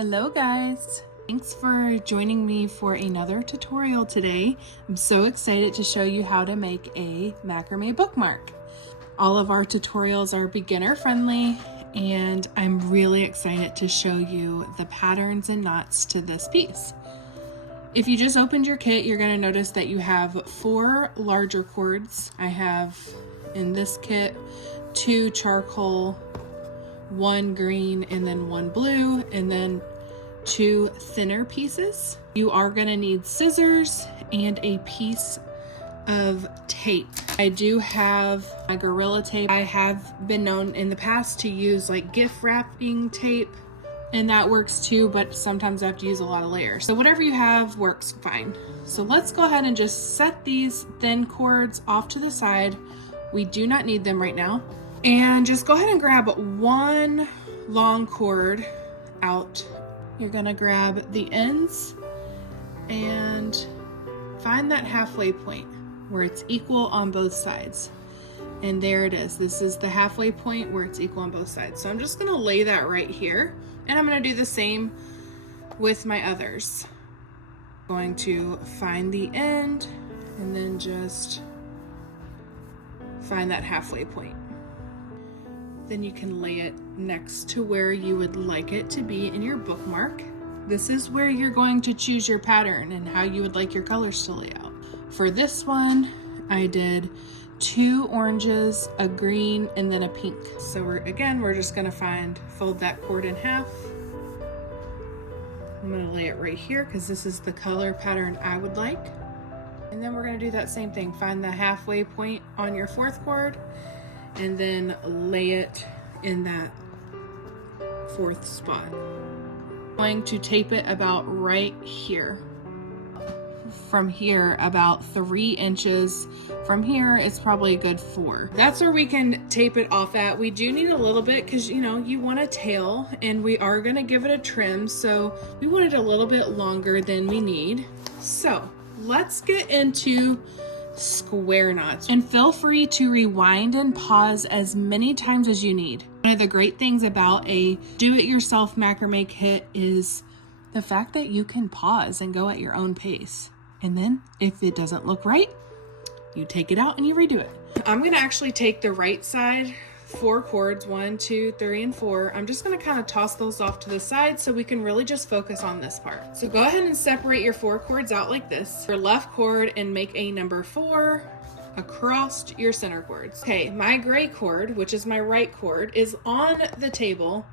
Hello guys! Thanks for joining me for another tutorial today. I'm so excited to show you how to make a macrame bookmark. All of our tutorials are beginner friendly and I'm really excited to show you the patterns and knots to this piece. If you just opened your kit, you're going to notice that you have 4 larger cords. I have in this kit 2 charcoal, 1 green, and then 1 blue, and then 2 thinner pieces. You are going to need scissors and a piece of tape. I do have a Gorilla tape. I have been known in the past to use like gift wrapping tape, and that works too, but sometimes I have to use a lot of layers. So whatever you have works fine. So let's go ahead and just set these thin cords off to the side. We do not need them right now. And just go ahead and grab 1 long cord out. You're gonna grab the ends and find that halfway point where it's equal on both sides. And there it is. This is the halfway point where it's equal on both sides. So I'm just gonna lay that right here. And I'm gonna do the same with my others. Going to find the end and then just find that halfway point. Then you can lay it next to where you would like it to be in your bookmark. This is where you're going to choose your pattern and how you would like your colors to lay out. For this one, I did 2 oranges, a green, and then a pink. So we're just gonna fold that cord in half. I'm gonna lay it right here because this is the color pattern I would like. And then we're gonna do that same thing. Find the halfway point on your 4th cord and then lay it in that 4th spot. I'm going to tape it about right here. From here, about 3 inches. From here, it's probably a good 4. That's where we can tape it off at. We do need a little bit because you want a tail and we are gonna give it a trim. So we want it a little bit longer than we need. So let's get into square knots, and feel free to rewind and pause as many times as you need. One of the great things about a do-it-yourself macrame kit is the fact that you can pause and go at your own pace. And then if it doesn't look right, you take it out and you redo it. I'm gonna actually take the right side 4 cords, 1, 2, 3, and 4. I'm just gonna kind of toss those off to the side so we can really just focus on this part. So go ahead and separate your 4 cords out like this. Your left cord and make a number 4 across your center cords. Okay, my gray cord, which is my right cord, is on the table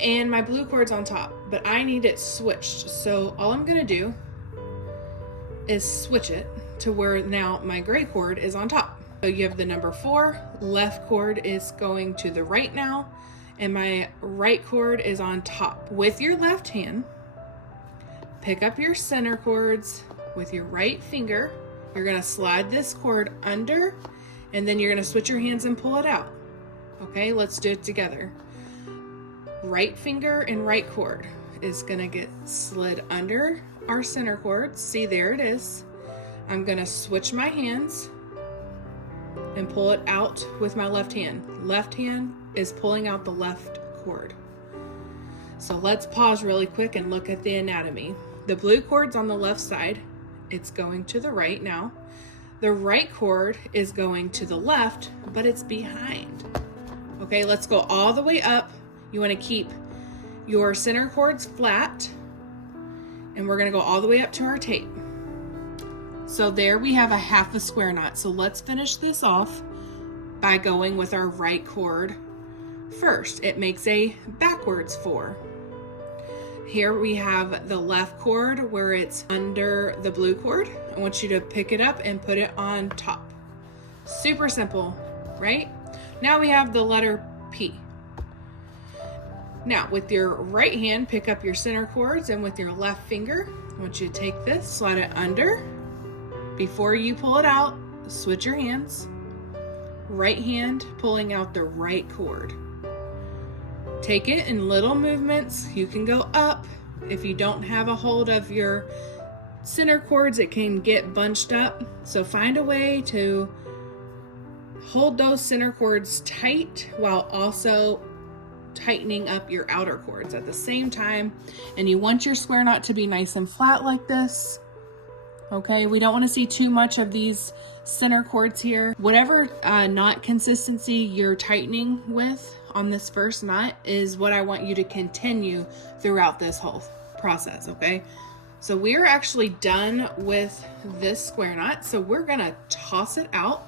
and my blue cord's on top, but I need it switched. So all I'm gonna do is switch it to where now my gray cord is on top. So you have the number 4, left cord is going to the right now, and my right cord is on top. With your left hand, pick up your center cords with your right finger. You're gonna slide this cord under, and then you're gonna switch your hands and pull it out. Okay, let's do it together. Right finger and right cord is gonna get slid under our center cords. See, there it is. I'm gonna switch my hands and pull it out with my left hand. Left hand is pulling out the left cord. So let's pause really quick and look at the anatomy. The blue cord's on the left side. It's going to the right now. The right cord is going to the left, but it's behind. Okay, let's go all the way up. You want to keep your center cords flat, and we're gonna go all the way up to our tape. So there we have a half a square knot. So let's finish this off by going with our right cord first. It makes a backwards 4. Here we have the left cord where it's under the blue cord. I want you to pick it up and put it on top. Super simple, right? Now we have the letter P. Now with your right hand, pick up your center cords, and with your left finger, I want you to take this, slide it under. Before you pull it out, switch your hands. Right hand pulling out the right cord. Take it in little movements. You can go up. If you don't have a hold of your center cords, it can get bunched up. So find a way to hold those center cords tight while also tightening up your outer cords at the same time. And you want your square knot to be nice and flat like this. Okay, we don't want to see too much of these center cords here. Whatever knot consistency you're tightening with on this first knot is what I want you to continue throughout this whole process, okay? So we're actually done with this square knot, so we're gonna toss it out.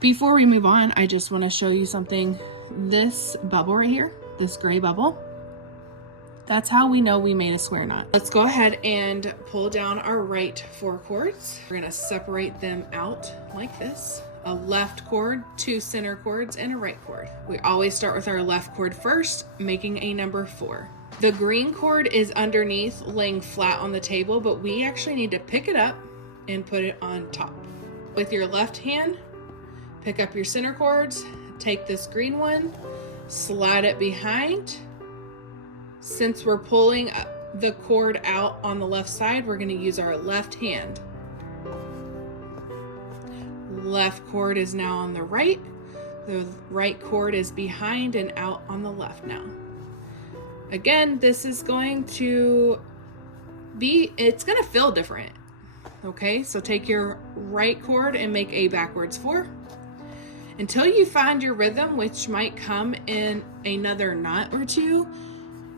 Before we move on, I just want to show you something. This bubble right here, this gray bubble, that's how we know we made a square knot. Let's go ahead and pull down our right 4 cords. We're gonna separate them out like this. A left cord, 2 center cords, and a right cord. We always start with our left cord first, making a number 4. The green cord is underneath, laying flat on the table, but we actually need to pick it up and put it on top. With your left hand, pick up your center cords, take this green one, slide it behind. Since we're pulling the cord out on the left side, we're going to use our left hand. Left cord is now on the right. The right cord is behind and out on the left now. Again, this is going to be, it's going to feel different. Okay, so take your right cord and make a backwards 4. Until you find your rhythm, which might come in another knot or 2,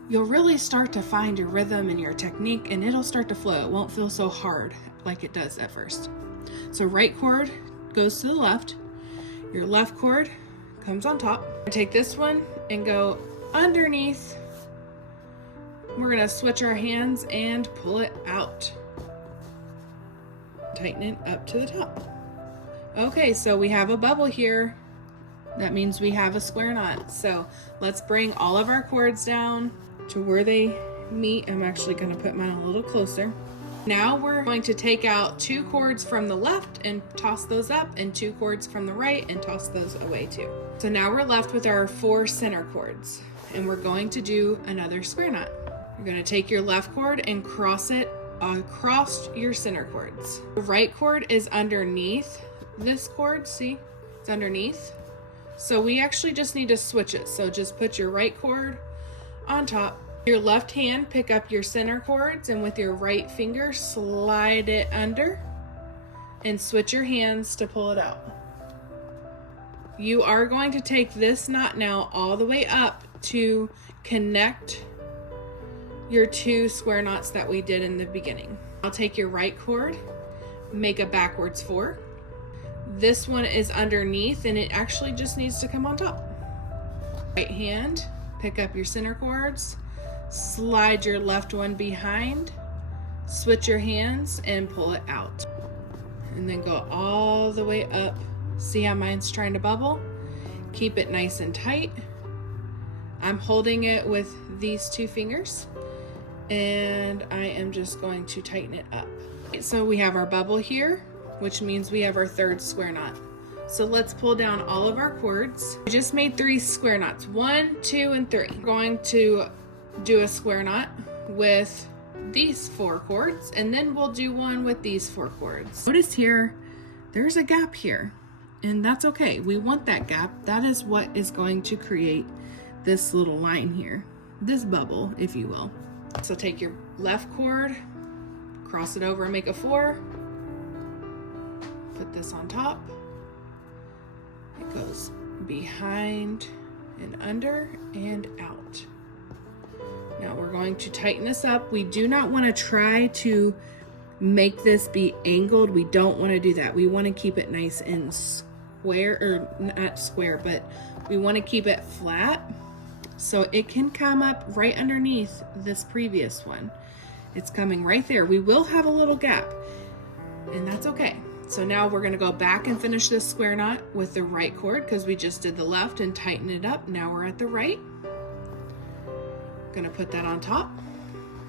you'll really start to find your rhythm and your technique, and it'll start to flow. It won't feel so hard like it does at first. So right cord goes to the left. Your left cord comes on top. Take this one and go underneath. We're gonna switch our hands and pull it out. Tighten it up to the top. Okay, so we have a bubble here. That means we have a square knot. So let's bring all of our cords down to where they meet. I'm actually going to put mine a little closer. Now we're going to take out 2 cords from the left and toss those up, and 2 cords from the right and toss those away too. So now we're left with our 4 center cords, and we're going to do another square knot. You're going to take your left cord and cross it across your center cords. The right cord is underneath this cord, see? It's underneath. So we actually just need to switch it. So just put your right cord on top. Your left hand, pick up your center cords, and with your right finger, slide it under and switch your hands to pull it out. You are going to take this knot now all the way up to connect your 2 square knots that we did in the beginning. I'll take your right cord, make a backwards 4. This one is underneath, and it actually just needs to come on top. Right hand, pick up your center cords, slide your left one behind, switch your hands and pull it out. And then go all the way up. See how mine's trying to bubble? Keep it nice and tight. I'm holding it with these 2 fingers, and I am just going to tighten it up. So we have our bubble here, which means we have our 3rd square knot. So let's pull down all of our cords. We just made 3 square knots, 1, 2, and 3. We're going to do a square knot with these 4 cords, and then we'll do one with these 4 cords. Notice here, there's a gap here, and that's okay. We want that gap. That is what is going to create this little line here, this bubble, if you will. So take your left cord, cross it over and make a 4. Put this on top. It goes behind and under and out. Now we're going to tighten this up. We do not want to try to make this be angled. We don't want to do that. We want to keep it nice and square, or not square, but we want to keep it flat so it can come up right underneath this previous one. It's coming right there. We will have a little gap, and that's okay. So now we're going to go back and finish this square knot with the right cord, because we just did the left and tighten it up. Now we're at the right. Going to put that on top,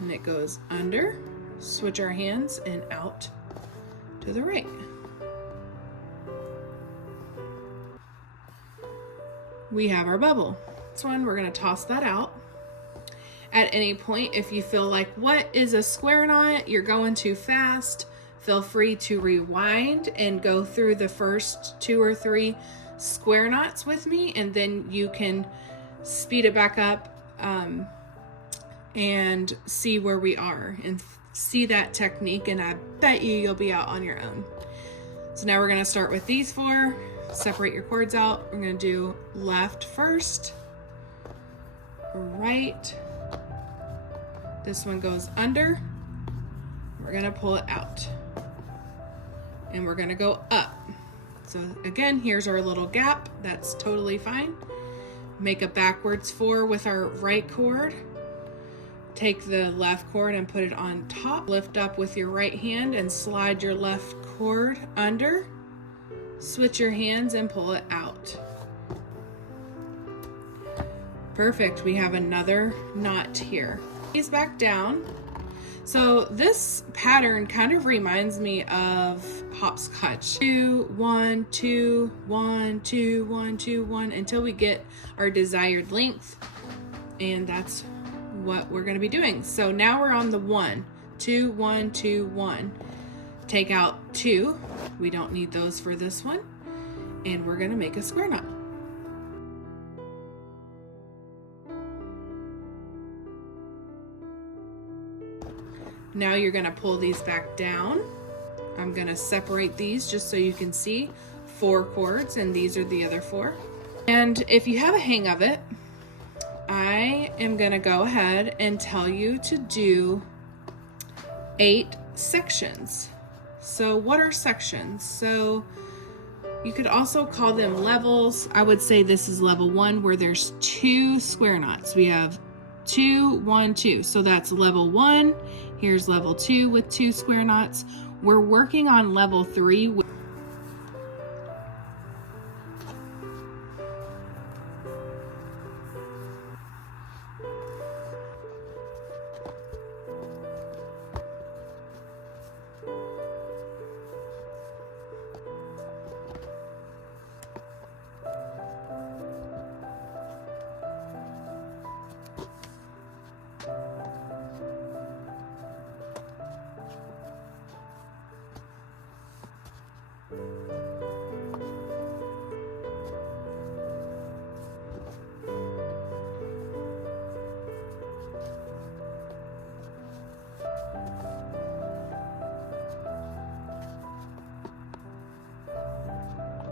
and it goes under, switch our hands, and out to the right. We have our bubble. This one, we're going to toss that out. At any point, if you feel like, what is a square knot? You're going too fast, feel free to rewind and go through the first 2 or 3 square knots with me, and then you can speed it back up, and see where we are and see that technique, and I bet you'll be out on your own. So now we're going to start with these 4. Separate your cords out. We're going to do left first, right. This one goes under. We're going to pull it out, and we're going to go up. So again, here's our little gap. That's totally fine. Make a backwards 4 with our right cord. Take the left cord and put it on top. Lift up with your right hand and slide your left cord under. Switch your hands and pull it out. Perfect. We have another knot here. These back down. So this pattern kind of reminds me of hopscotch. 2, 1, 2, 1, 2, 1, 2, 1 until we get our desired length. And that's what we're going to be doing. So now we're on the 1, 2, 1, 2, 1. Take out 2. We don't need those for this one. And we're going to make a square knot. Now you're going to pull these back down. I'm going to separate these just so you can see 4 cords, and these are the other 4. And if you have a hang of it, I am going to go ahead and tell you to do 8 sections. So what are sections? So you could also call them levels. I would say this is level 1 where there's 2 square knots. We have 2, 1, 2. So that's level 1. Here's level 2 with 2 square knots. We're working on level 3.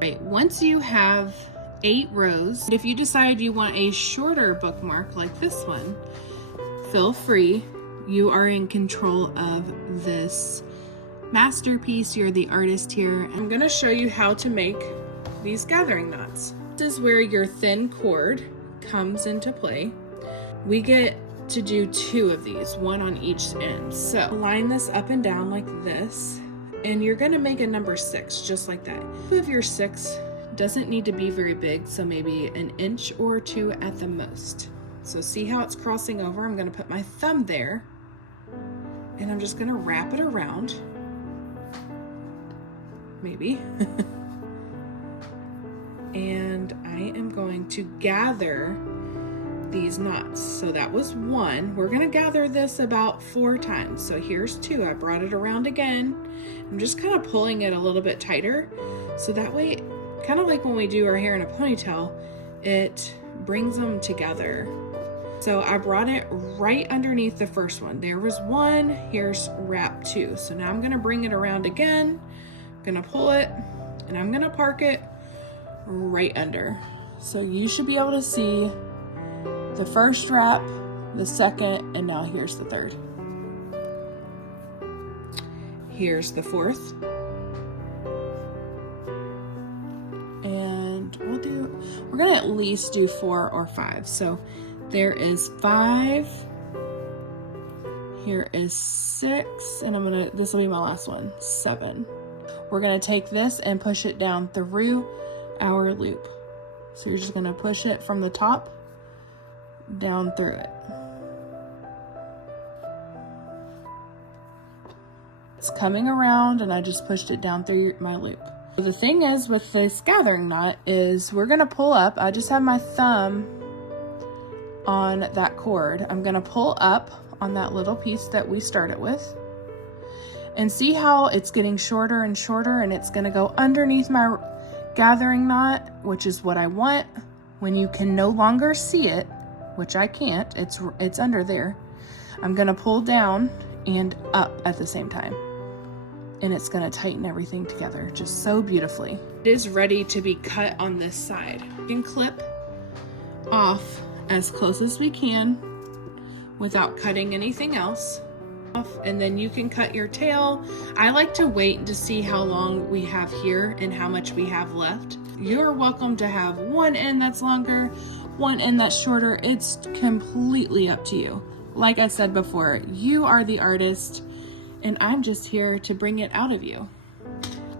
Right, once you have 8 rows, if you decide you want a shorter bookmark like this one, feel free. You are in control of this masterpiece. You're the artist here. I'm going to show you how to make these gathering knots. This is where your thin cord comes into play. We get to do 2 of these, 1 on each end. So line this up and down like this. And you're going to make a number 6 just like that. If your 6 doesn't need to be very big, so maybe an inch or 2 at the most. So see how it's crossing over? I'm going to put my thumb there and I'm just going to wrap it around. Maybe. And I am going to gather these knots. So that was 1. We're going to gather this about 4 times. So here's 2. I brought it around again. I'm just kind of pulling it a little bit tighter. So that way, kind of like when we do our hair in a ponytail, it brings them together. So I brought it right underneath the first one. There was 1. Here's wrap 2. So now I'm going to bring it around again. I'm going to pull it and I'm going to park it right under. So you should be able to see the first wrap, the second, and now here's the third. Here's the 4th. And we're gonna at least do 4 or 5. So there is 5. Here is 6, and this will be my last one, 7. We're gonna take this and push it down through our loop. So you're just gonna push it from the top down through it. It's coming around and I just pushed it down through my loop. The thing is with this gathering knot is we're gonna pull up. I just have my thumb on that cord. I'm gonna pull up on that little piece that we started with and see how it's getting shorter and shorter, and it's gonna go underneath my gathering knot, which is what I want. when you can no longer see it, which I can't, it's under there, I'm gonna pull down and up at the same time. And it's gonna tighten everything together just so beautifully. It is ready to be cut on this side. You can clip off as close as we can without cutting anything else off, and then you can cut your tail. I like to wait to see how long we have here and how much we have left. You're welcome to have one end that's longer, one end that's shorter. It's completely up to you. Like I said before, you are the artist and I'm just here to bring it out of you.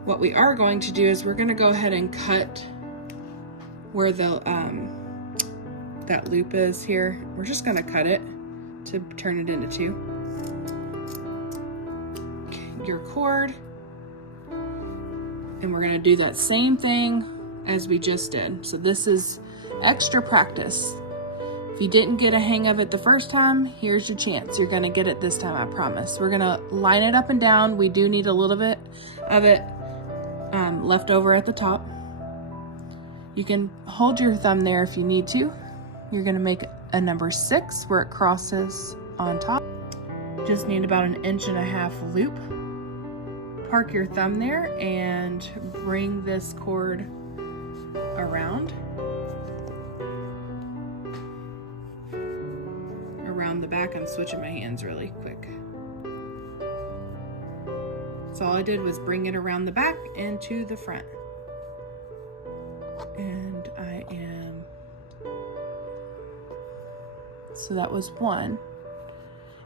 What we are going to do is we're going to go ahead and cut where the that loop is here. We're just going to cut it to turn it into two. Your cord, and we're going to do that same thing as we just did. So this is extra practice. If you didn't get a hang of it the first time, here's your chance. You're gonna get it this time, I promise. We're gonna line it up and down. We do need a little bit of it left over at the top. You can hold your thumb there if you need to. You're gonna make a number 6 where it crosses on top. Just need about 1.5 inch loop. Park your thumb there and bring this cord around the back. I'm switching my hands really quick. So all I did was bring it around the back and to the front. And so that was one.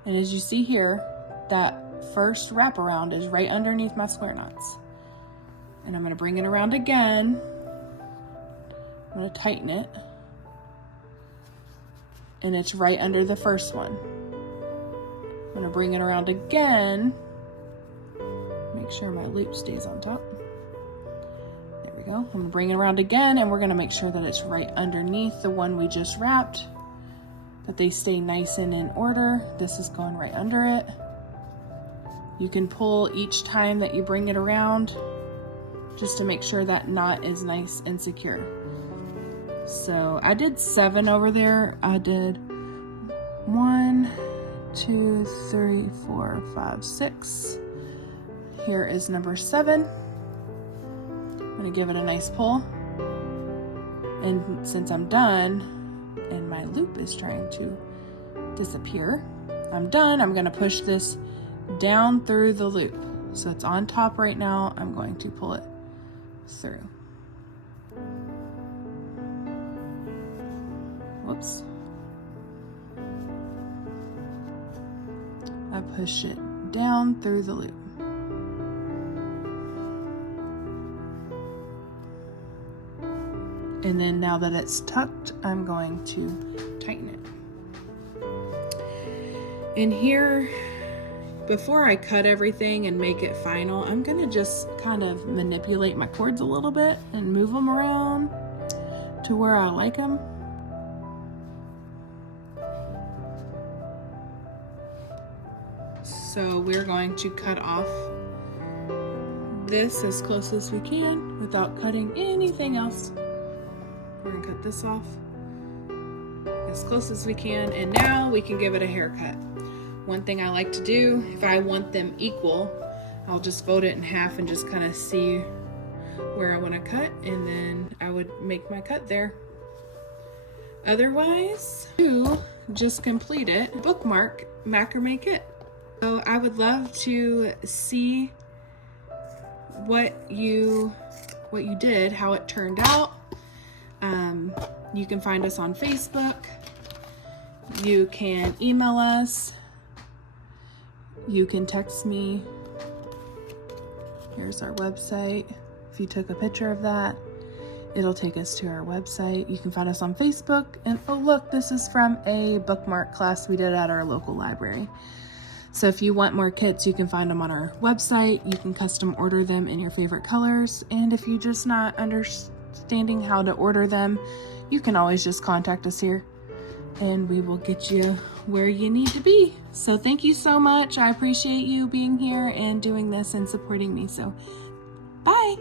And as you see here, that first wraparound is right underneath my square knots. And I'm going to bring it around again. I'm going to tighten it. And it's right under the first one. I'm going to bring it around again. Make sure my loop stays on top. There we go. I'm going to bring it around again, and we're going to make sure that it's right underneath the one we just wrapped, that they stay nice and in order. This is going right under it. You can pull each time that you bring it around just to make sure that knot is nice and secure. So I did 7 over there. I did 1, 2, 3, 4, 5, 6. Here is number 7. I'm gonna give it a nice pull. And since I'm done and my loop is trying to disappear, I'm done. I'm gonna push this down through the loop. So it's on top right now. I'm going to pull it through. Whoops. I push it down through the loop. And then now that it's tucked, I'm going to tighten it. And here, before I cut everything and make it final, I'm gonna just kind of manipulate my cords a little bit and move them around to where I like them. So we're going to cut off this as close as we can without cutting anything else. We're gonna cut this off as close as we can, and now we can give it a haircut. One thing I like to do, if I want them equal, I'll just fold it in half and just kind of see where I want to cut, and then I would make my cut there. Otherwise, you just complete it. Bookmark macrame kit. So I would love to see what you did, how it turned out. You can find us on Facebook. You can email us. You can text me. Here's our website. If you took a picture of that, it'll take us to our website. You can find us on Facebook. And oh look, this is from a bookmark class we did at our local library. So if you want more kits, you can find them on our website. You can custom order them in your favorite colors. And if you're just not understanding how to order them, you can always just contact us here and we will get you where you need to be. So thank you so much. I appreciate you being here and doing this and supporting me. So bye.